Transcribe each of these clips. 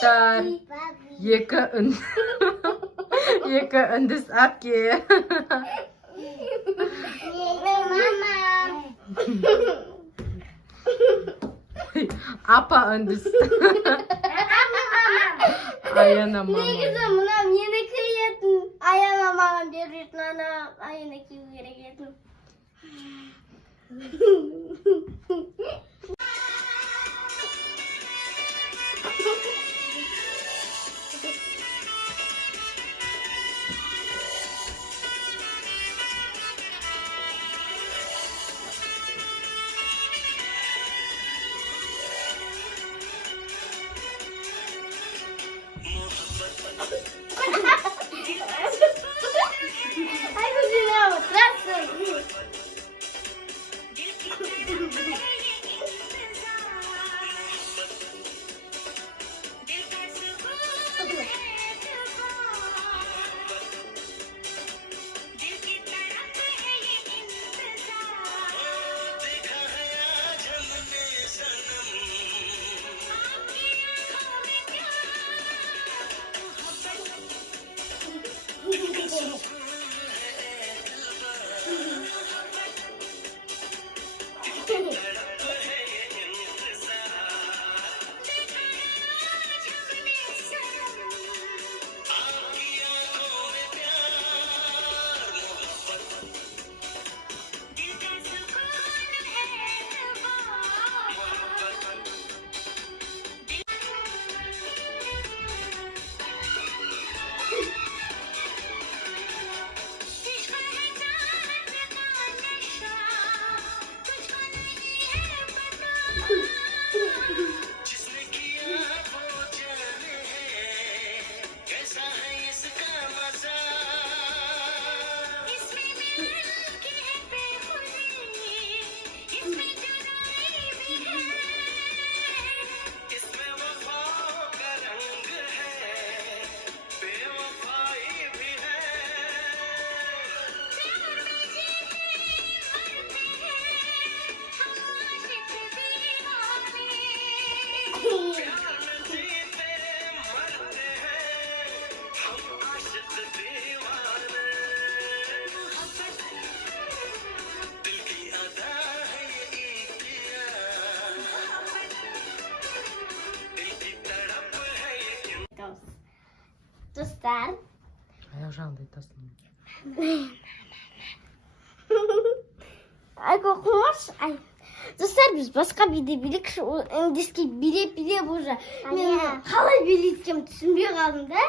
достар, екі үндіс әпке. Апа үндіс. Аяна мама. Негізі мына менікі етін, Аяна маған беретін, ана Аяна кию керек етін. Dostlar. Аяқ жағында айтасың. Ай, қоқымаш. Ай. Достар, біз басқа биде билік, үндіске билеп уже. Мен қалай билеткем түсінбей қалдым да.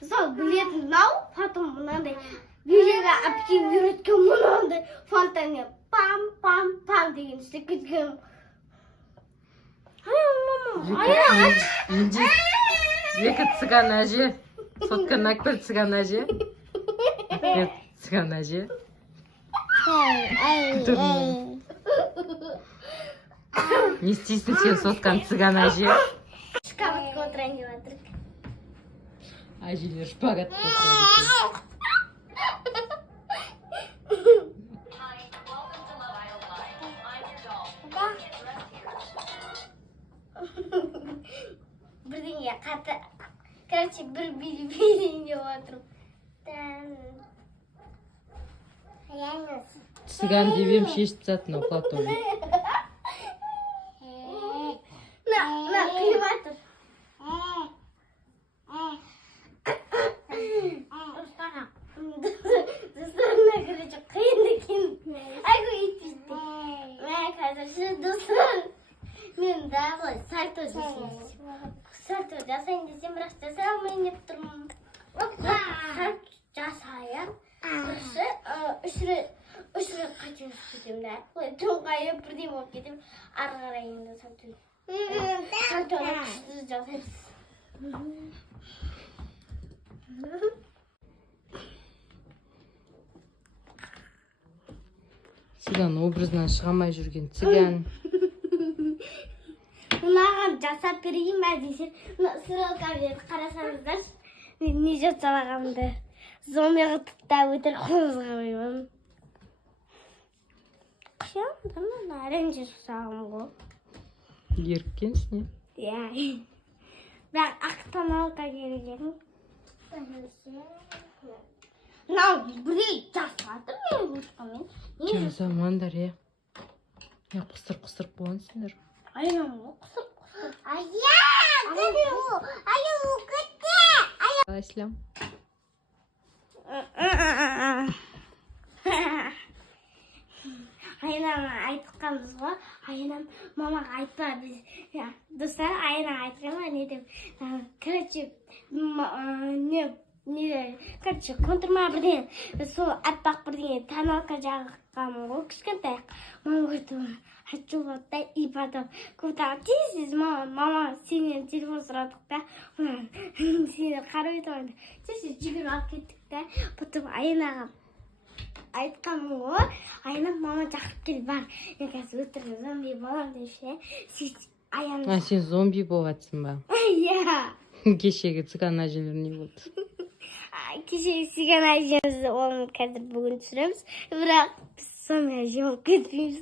Сол билетін мынау, потом мынандай билеге әпкем үйреткен мынандай фонтанмен пам-пам-пам деген істеп кеткенмін. Екі цыган әже. Сотка накпір цыган әже. Цыган әже. Не істейсің сен соткан цыган әже? Шкафатқа отырайын деп жатыр. Әжелер шпагатқа отырады. Бірдеңе қаты. Короче, бір билейін деп отырмын. Цыган дебем шешіп тастады мынау платон. На, күліп атыр. Достарына, короче, қиын екен. Айгу етпейді. Мен қазір достар. Мен дағы сальто жасайын десем, бірақ жасай алмайын деп тұрмын. Сальто жасайын. Үш рет қателесіп кетемін да. Тоңқайып бірдей болып кетем. Ары қарай енді сальтоны күшті жасаймыз. Цыган образынан шығамай жүрген цыган. Мынаған жасап берейін бе десем, сұралқамен қарасаңыздар, не жасалағанымды. Зомбиға тұттап өтір қолымызға қоймын. Құшам, әрең жасағым ғой. Еріккенсің, Иә. Ben Aktanalga geleceğim. Ne buraya jasladın mı bu? Жазамандар, иә. Я қысыр болғансыңдар. Aynen o kısır. Ayağım. Ayağım kötü. Ислам. Aynen айтқанбыз ғой. Aynen мамаға айтпа біз. Достар, aynen айтқанға не деп. Короче, короче, контурма бірден сол аппақ бірден тоналка жағқанмын ғой кішкентай. Мама көрді, хочу вот так и потом көптен тез мама сенен телефон сұрадық та. Сені қарап етіп тез жүгіріп алып кеттік та. Потом Айнаға айтқанмын ғой. Айна мама жақып кел бар. Мен қазір өтірік зомби болам деп ше. А сен зомби болғатсың ба? Иә. Кешегі цыган әжелер не болды? Кешегі цыган әжемізді оны қазір бүгін түсіреміз. Бірақ біз соны әже болып кетпейміз.